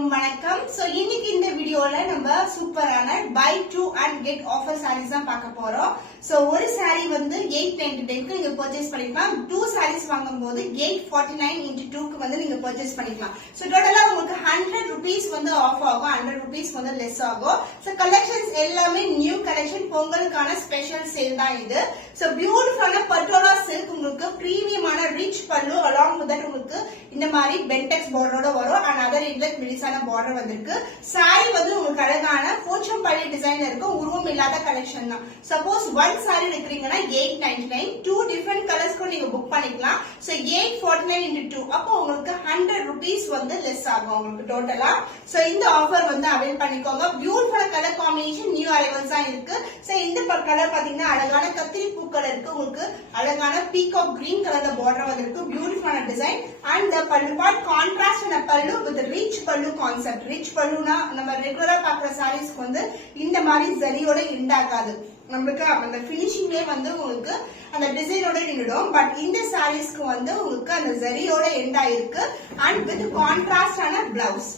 எல்லாருக்கும் வணக்கம். சோ இன்னைக்கு இந்த வீடியோல நம்ம சூப்பரான buy 2 and get offer sarees தான் பார்க்க போறோம். சோ ஒரு saree வந்து 899 நீங்க பர்ச்சேஸ் பண்ணிக்கலாம். 2 sarees வாங்கும்போது 849 into 2 க்கு வந்து நீங்க பர்ச்சேஸ் பண்ணிக்கலாம். சோ டோட்டலா உங்களுக்கு 100 rupees வந்து ஆஃப் ஆகும், 100 rupees வந்து லெஸ் ஆகும். சோ கலெக்ஷன்ஸ் எல்லாமே நியூ கலெக்ஷன், பொங்கலுக்கான ஸ்பெஷல் சேல் தான் இது. சோ பியூட்டிஃபுல்லான பட்டோலா சில்க், உங்களுக்கு பிரீமியமான ரிச் பல்லு along with that உங்களுக்கு இந்த மாதிரி பென்டெக்ஸ் பார்டரோட வரும். and other inlet மெலிசான பார்டர் வந்திருக்கு. saree வந்து உங்களுக்கு அழகான போச்சம்பள்ளி டிசைன்ல இருக்கும், உருவம் இல்லாத கலெக்ஷன் தான். சப்போஸ் ஒன் saree எடுக்கிறீங்கன்னா 899, 2 டிஃபரண்ட் கலர்ஸ்க்கு நீங்க புக் பண்ணிக்கலாம். சோ 849 into 2 அப்போ உங்களுக்கு 100 rupees வந்து லெஸ் ஆகும் உங்களுக்கு டோட்டலா. சோ இந்த ஆஃபர் வந்து அவைல் பண்ணிக்கோங்க. Beautiful colour combination, new arrivals தான் இருக்கு. சோ இந்த கலர் பாத்தீங்கன்னா அழகான கத்திரி பூ கலருக்கு உங்களுக்கு அழகான பீகாக் கிரீன் கலர்ல பார்டர் வந்திருக்கு. பியூட்டிஃபுல்லான design and the pallu part contrast and pallu with the rich pallu concept. rich pallu-na நம்ம ரெகுலரா பார்க்குற சாரீஸ்க்கு வந்து இந்த மாதிரி ஜரியோட எண்ட் ஆகாது, நமக்கு அந்த ஃபினிஷிங்லயே வந்து உங்களுக்கு அந்த டிசைனோட நின்னுடும். பட் இந்த சாரீஸ்க்கு வந்து உங்களுக்கு அந்த ஜரியோட எண்ட் ஆயிருக்கு and with contrast ஆன பிளவுஸ்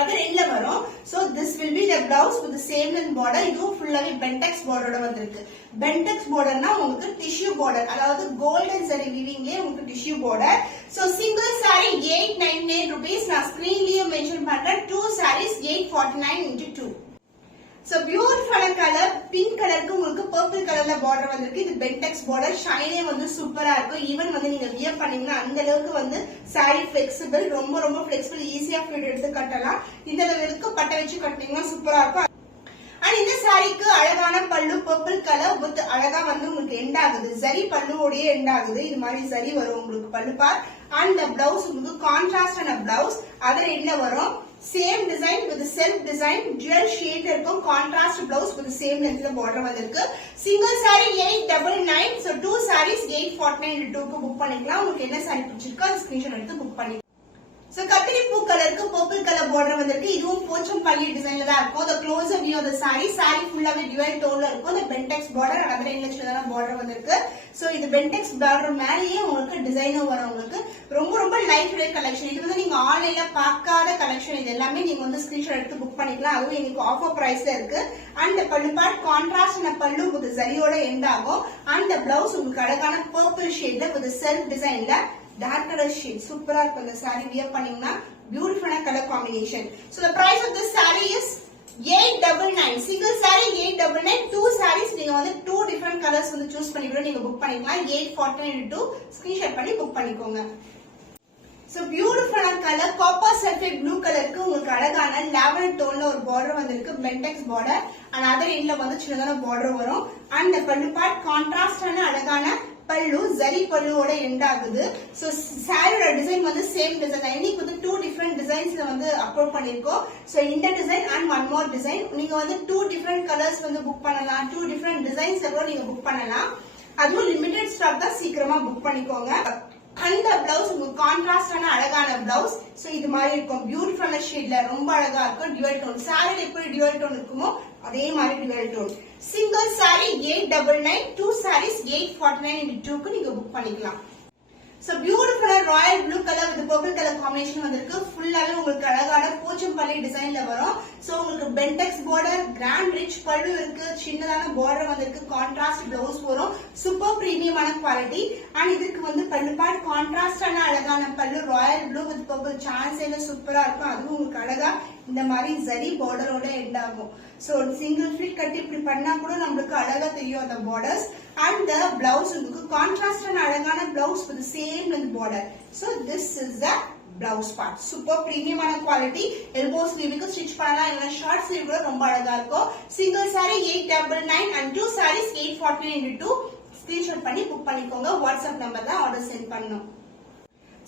அது ரெண்டுல வரும். So this will be the blouse with same length border. இதுவும் ஃபுல்லாவே பென்டெக்ஸ் பார்டரோட வந்திருக்கு. பென்டெக்ஸ் பார்டர்னா உங்களுக்கு டிஷ்யூ பார்டர், அதாவது கோல்டன் சரி வீவிங்லயே உங்களுக்கு tissue border. So single saree 899 rupees. நான் ஸ்கிரீன்லயே மென்ஷன் பண்றேன். 2 sarees 849 into 2. So beautiful colour, pink கலருக்கு உங்களுக்கு பர்பிள் கலர்ல பார்டர் வந்திருக்கு. இது பென்டெக்ஸ் பார்டர், ஷைனே வந்து சூப்பரா இருக்கும். ஈவன் வந்து நீங்க வியர் பண்ணீங்கன்னா அந்த அளவுக்கு வந்து சாரி பிளெக்சிபிள், ரொம்ப ரொம்ப பிளெக்சிபிள், ஈஸியா ஃபிட் எடுத்து கட்டலாம். இந்த அளவுக்கு பட்டை வச்சு கட்டினீங்கன்னா சூப்பரா இருக்கும். அண்ட் இந்த சாரிக்கு அழகான பல்லு, பர்பிள் கலர் வித் அழகா வந்து உங்களுக்கு எண்ட் ஆகுது, ஜரி பல்லுவோடய எண்ட் ஆகுது. இது மாதிரி ஜரி வரும் உங்களுக்கு பல்லு பார். அண்ட் பிளவுஸ் உங்களுக்கு கான்ட்ராஸ்ட் ஆன பிளவுஸ், அதுல என்ன வரும் same design with self design, dual shade இருக்கும். கான்ட்ராஸ்ட் பிளவுஸ் வித் சேம் லென்த்ல பார்டர் வந்திருக்கு. Single saree 899. So 2 sarees 849 into 2 க்கு புக் பண்ணிக்கலாம். உங்களுக்கு என்ன saree பிடிச்சிருக்கோ அது ஸ்கிரீன்ஷாட் எடுத்து புக் பண்ணிக்கலாம். சோ கத்திரி பூ கலருக்கு பர்பிள் கலர் பார்டர் வந்திருக்கு. இதுவும் போச்சம்பள்ளி டிசைன்ல தான் இருக்கும். the closer view of the saree ஃபுல்லாவே dual tone ல இருக்கும். the bentex border அதே இன்லெட்ல பார்டர் வந்திருக்கு. சோ இது பென்டெக்ஸ் பார்டர் மேலேயே உங்களுக்கு டிசைனும் வரும். உங்களுக்கு ரொம்ப ரொம்ப லைட் வெயிட் கலெக்ஷன். இது வந்து நீங்க ஆன்லைன்ல பார்க்காத கலெக்ஷன். இது எல்லாமே நீங்க வந்து ஸ்கிரீன்ஷாட் எடுத்து புக் பண்ணிக்கலாம். அதுவும் எனக்கு ஆஃபர் பிரைஸ்ல இருக்கு. அண்ட் பல்லு பார்ட் கான்ட்ராஸ்ட் ஆன பல்லு வித் ஜரியோட எண்ட் ஆகும். அண்ட் பிளவுஸ் உங்களுக்கு அழகான பர்பிள் ஷேட்ல வித் செல்ஃப் டிசைன்ல டார்க் கலர் ஷேட் சூப்பரா இருக்கும். இந்த saree வியர் பண்ணீங்கன்னா பியூட்டிஃபுல்லான colour combination. So the price of this saree is 899. single saree 899. 2 sarees நீங்க வந்து 2 different colors வந்து சூஸ் பண்ணி கூட நீங்க புக் பண்ணிக்கலாம். 849 into 2 ஸ்கிரீன்ஷாட் பண்ணி புக் பண்ணிக்கோங்க. சோ பியூட்டிஃபுல்லான கலர் காப்பர் சல்ஃபேட் ப்ளூ கலருக்கு உங்களுக்கு அழகான லாவெண்டர் டோன்ல ஒரு பார்டர் வந்திருக்கு, பென்டெக்ஸ் பார்டர். அண்ட் அதர் எண்ட்ல வந்து சின்னதான பார்டர் வரும். அண்ட் பல்லு பார்ட் கான்ட்ராஸ்டான அழகான பல்லு, ஜரி பல்லுவோட எண்ட் ஆகுது. சோ சாரியோட டிசைன் வந்து சேம் டிசைன் தான். இன்னைக்கு வந்து 2 டிஃபரண்ட் டிசைன்ஸ்ல வந்து அப்லோட் பண்ணிருக்கோம். சோ இந்த design and one more design நீங்க வந்து 2 டிஃபரண்ட் கலர்ஸ் வந்து புக் பண்ணலாம். 2 டிஃபரண்ட் டிசைன்ஸ் கூட நீங்க புக் பண்ணலாம். அதுவும் லிமிடெட் ஸ்டாக் தான், சீக்கிரமா புக் பண்ணிக்கோங்க. அந்த பிளவுஸ் உங்களுக்கு கான்ட்ராஸ்டான அழகான பிளவுஸ். சோ இது மாதிரி இருக்கும், பியூட்டிஃபுல்லான ஷேட்ல ரொம்ப அழகா இருக்கும். டியூவல் டோன் சாரில எப்படி டியூவல் டோன் இருக்குமோ அதே மாதிரி dual tone. Single saree 899, 2 sarees 849 into 2 க்கு நீங்க புக் பண்ணிக்கலாம். So beautiful Royal blue colour with purple colour combination வந்திருக்கு. ஃபுல்லாவே உங்களுக்கு அழகான போச்சம்பள்ளி டிசைன்ல வரும். சோ உங்களுக்கு பென்டெக்ஸ் பார்டர், கிராண்ட் ரிச் பல்லு இருக்கு, சின்னதான பார்டர் வந்திருக்கு, கான்ட்ராஸ்ட் பிளவுஸ் வரும். சூப்பர் பிரீமியமான குவாலிட்டி. அண்ட் இதுக்கு வந்து பல்லு பார்ட் கான்ட்ராஸ்டான அழகான pallu, royal blue with purple chance சூப்பரா இருக்கும். அதுவும் உங்களுக்கு அழகா இந்த மாதிரி ஜரி பார்டரோட எண்ட் ஆகும். சோ சிங்கிள் ஃபிட் கட்டி இப்படி பண்ணா கூட நம்மளுக்கு அழகா தெரியும் அந்த பார்டர்ஸ். அண்ட் the blouse உங்களுக்கு கான்ட்ராஸ்டான அழகான blouse with same length border. So this is the blouse part. Super பிரீமியமான குவாலிட்டி. எல்போ ஸ்லீவுக்கு ஸ்டிச் பண்ணலாம், இல்ல ஷார்ட் ஸ்லீவ் கூட ரொம்ப அழகா இருக்கும். Single saree 899 and 2 sarees 849 into 2 screenshot பண்ணி புக் பண்ணிக்கோங்க. வாட்ஸ்அப் நம்பர் தான் ஆர்டர் சென்ட் பண்ணணும்.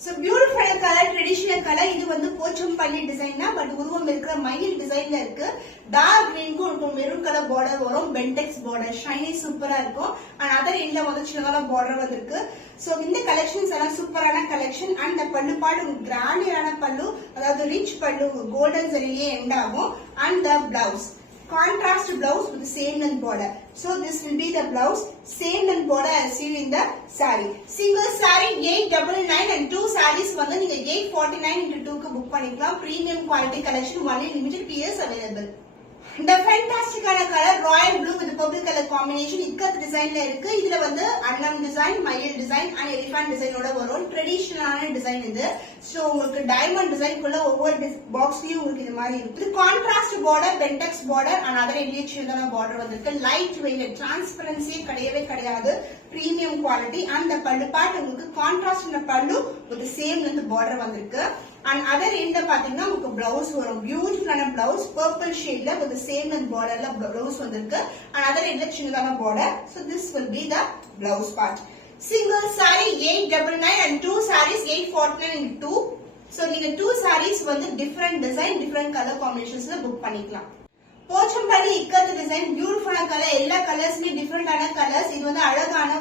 So beautiful colour, traditional colour. இது வந்து போச்சம்பள்ளி டிசைன் தான், பட் உருவம் இருக்கிற மயில் டிசைன்ல இருக்கு. டார்க் கிரீனுக்கும் இருக்கும் மெரூன் கலர் பார்டர் வரும், பென்டெக்ஸ் பார்டர், ஷைனி சூப்பரா இருக்கும். அண்ட் அதர் எண்ட்ல வந்து சின்னதான பார்டர் வந்திருக்கு. சோ இந்த கலெக்ஷன்ஸ் எல்லாம் சூப்பரான கலெக்ஷன். அண்ட் இந்த பல்லு பாடு உங்களுக்கு கிராண்டியரான பல்லு, அதாவது ரிச் பல்லு, கோல்டன் சரியிலே எண்ட் ஆகும். And the blouse contrast blouse with the same length border. So this will be the blouse, same length border as seen in the saree. Single saree 899 and 2 sarees வந்து நீங்க 849 into 2 க்கு book பண்ணிக்கலாம். Premium quality collection, only limited pieces available. The fantastic color royal blue with purple color combination ikat டிசைன்ல இருக்கு. இதுல வந்து அன்னம் design, மயில் டிசைன் and elephant டிசைன் ஓட வரும். ட்ரெடிஷனலான டிசைன் இது. சோ உங்களுக்கு டைமண்ட் டிசைன் குள்ள ஒவ்வொரு பாக்ஸ்லயும் உங்களுக்கு இது மாதிரி இருக்கு. Contrast border, pentex border and other எலியேஷனான border வந்திருக்கு. லைட் வெயிட், டிரான்ஸ்பரன்சி கிடையவே கிடையாது. பிரீமியம் குவாலிட்டி and the பல்லு பார்ட் உங்களுக்கு கான்ட்ராஸ்ட் பல்லு with same length border வந்திருக்கு. And other end பாத்தீங்கன்னா உங்களுக்கு blouse வரும். பியூட்டிஃபுல்லான blouse, purple shadeல with the same length borderல blouse வந்திருக்கு. And other end சின்னதான border. So this will be the blouse part. Single saree 899 and 2 sarees 849 into 2. So நீங்க 2 sarees வந்து different design, different color combinationsல book பண்ணிக்கலாம். Pochampalli ikat design, பியூட்டிஃபுல்லான colour, எல்லா கலர்ஸ்மே டிஃபரெண்டான colours. இது வந்து அழகான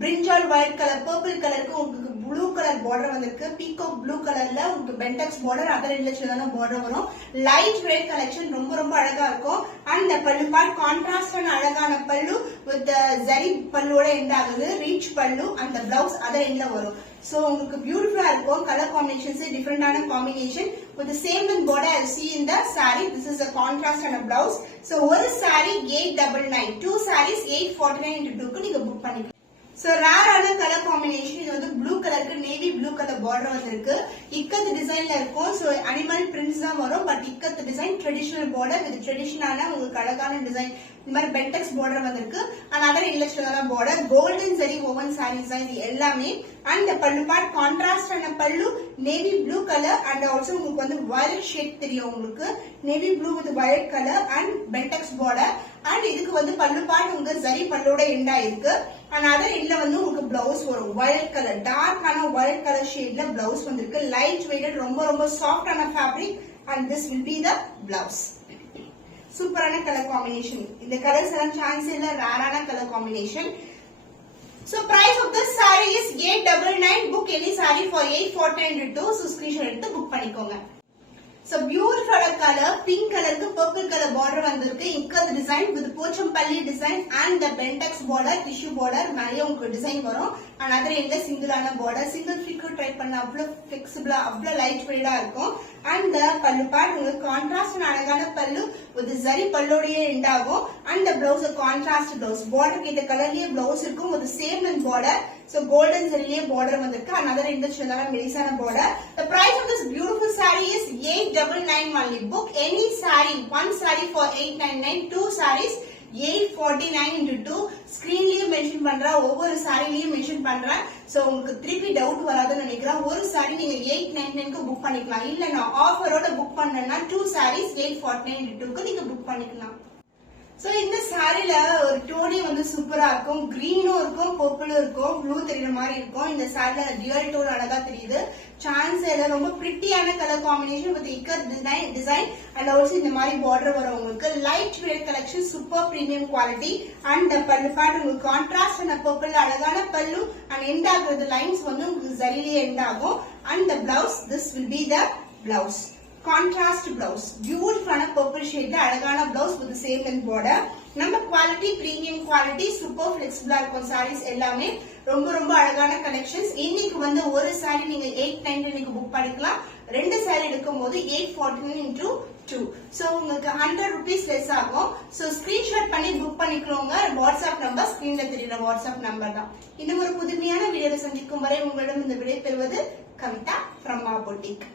பிரிஞ்சால் white colour, purple கலருக்கு உங்களுக்கு ப்ளூ கலர் பார்டர் வந்திருக்கு. பீகாக் ப்ளூ கலர்ல உங்களுக்கு பென்டெக்ஸ் பார்டர், அதர் ரெண்டுல பார்டர் வரும். லைட் ரெட் கலெக்ஷன் ரொம்ப ரொம்ப அழகா இருக்கும். அந்த பல்லு பார்ட் கான்ட்ராஸ்டான அழகான பல்லு வித் ஜரி பல்லுவோட எண்ட் ஆகுது. ரீச் பல்லு அந்த பிளவுஸ் அதர் எண்ட்ல வரும். சோ உங்களுக்கு பியூட்டிஃபுல்லா இருக்கும். கலர் காம்பினேஷன்ஸ் டிஃபரெண்டான combination with the same length border as see in the saree. This is a contrast and a blouse. So ஒரு saree 899, 2 sarees 849 into 2 க்கு நீங்க புக் பண்ணிக்கலாம். So ரேரான கலர் காம்பினேஷன். இது வந்து ப்ளூ கலருக்கு நேவி ப்ளூ கலர் பார்டர் வந்திருக்கு. இக்கத் டிசைன்ல இருக்கும். சோ அனிமல் பிரிண்ட்ஸ் தான் வரும். But ikat design traditional border with ட்ரெடிஷனான உங்களுக்கு அழகான டிசைன். இந்த மாதிரி பென்டெக்ஸ் பார்டர் வந்திருக்கு. அண்ட் அதர் இலக்ஷனான border, golden zari woven sarees தான் இது எல்லாமே. அண்ட் பல்லு பார்ட் கான்ட்ராஸ்ட் ஆன pallu, navy blue colour and also உங்களுக்கு வந்து வயலட் ஷேட் தெரியும் உங்களுக்கு. Navy blue with violet colour and pentex border. And இதுக்கு வந்து பல்லு பார்ட் உங்க ஜரி பல்லோட எண்டா இருக்கு. அண்ட் அதர் எண்ட்ல வந்து உங்களுக்கு பிளவுஸ் வரும். வயலட் கலர், டார்க்கான வயலட் கலர் ஷேட்ல பிளவுஸ் வந்திருக்கு. லைட் வெயிட்டட், ரொம்ப ரொம்ப சாஃப்டான fabric. And this will be the blouse. சூப்பரான கலர் காம்பினேஷன். இந்த கலர்ஸ் எல்லாம் சான்ஸ் இல்ல, ரேரான colour combination. So price of this saree is 899. Book any saree for 849 2. So screenshot எடுத்து book பண்ணிக்கோங்க. So beautiful color, pink color க்கு purple color border வந்திருக்கு. Ikat design with Pochampalli design and the bentex border, tissue border மேலே உங்களுக்கு design வரும். and other end சிங்கிளான border, single flicker try பண்ண அவ்வளவு ஃபிளெக்சிபிளா, அவ்வளவு லைட் வெயிட்டா இருக்கும். and the பல்லு பார்ட் உங்களுக்கு கான்ட்ராஸ்ட் அழகான பல்லு with ஜரி பல்லோடயே எண்ட் ஆகும். and the blouse contrast blouse, border கேட்ட கலர்லயே blouse இருக்கும் with same length border. so golden ஜரியே border வந்திருக்கு. another end சின்னதான மெலிசான border. the price of this beautiful saree is 899 only. book any saree, one saree for 899, 2 sarees 849 into 2. ஸ்கிரீன்லயும் mention பண்றேன், ஒவ்வொரு சாரிலயும் mention பண்றேன். So உங்களுக்கு திருப்பி doubt வராதுன்னு நினைக்கிறேன். ஒரு சாரி நீங்க 899 க்கு புக் பண்ணிக்கலாம். இல்ல நான் ஆஃபரோட புக் பண்ணேன்னா 2 sarees 849 into 2 க்கு நீங்க புக் பண்ணிக்கலாம். சோ இந்த சாரில ஒரு டோனே வந்து சூப்பரா இருக்கும். கிரீனும் இருக்கும், பர்பிளும் இருக்கும், ப்ளூ தெரியற மாதிரி இருக்கும். இந்த சாரில ரியல் டோன் அழகா தெரியுது. சான்ஸ் எல்லாம் ரொம்ப பிரிட்டியான கலர் காம்பினேஷன் வித் இக்கர் டிசைன் அண்ட் ஆல்சோ இந்த மாதிரி பார்டர் வரும் உங்களுக்கு. Light weight collection, super premium quality. And pallu part உங்களுக்கு கான்ட்ராஸ்ட் அண்ட் பர்பிள் அழகான பல்லு. அண்ட் எண்ட் ஆகுறது லைன்ஸ் வந்து உங்களுக்கு ஜரியிலே எண்ட் ஆகும். And the blouse, this will be the blouse. Contrast blouse, பியூட்டிஃபுல்லான பர்பிள் ஷேட்ல அழகான blouse with same length border. நம்ம குவாலிட்டி பிரீமியம் குவாலிட்டி, சூப்பர் ஃபிளெக்சிபிளா இருக்கும் சாரீஸ் எல்லாமே. ரொம்ப ரொம்ப அழகான கலெக்ஷன்ஸ். இன்னைக்கு வந்து ஒரு சாரி நீங்க 899 புக் பண்ணிக்கலாம். 2 சாரி எடுக்கும் போது 849 into 2. சோ உங்களுக்கு 100 rupees லெஸ் ஆகும். சோ ஸ்கிரீன்ஷாட் பண்ணி புக் பண்ணிக்கோங்க. வாட்ஸ்அப் நம்பர் ஸ்கிரீன்ல தெரியுற வாட்ஸ்அப் நம்பர் தான். இன்னும் ஒரு புதுமையான வீடியோல சந்திக்கும் வரை உங்களிடம் இந்த விடை பெறுவது கவிதா from our boutique.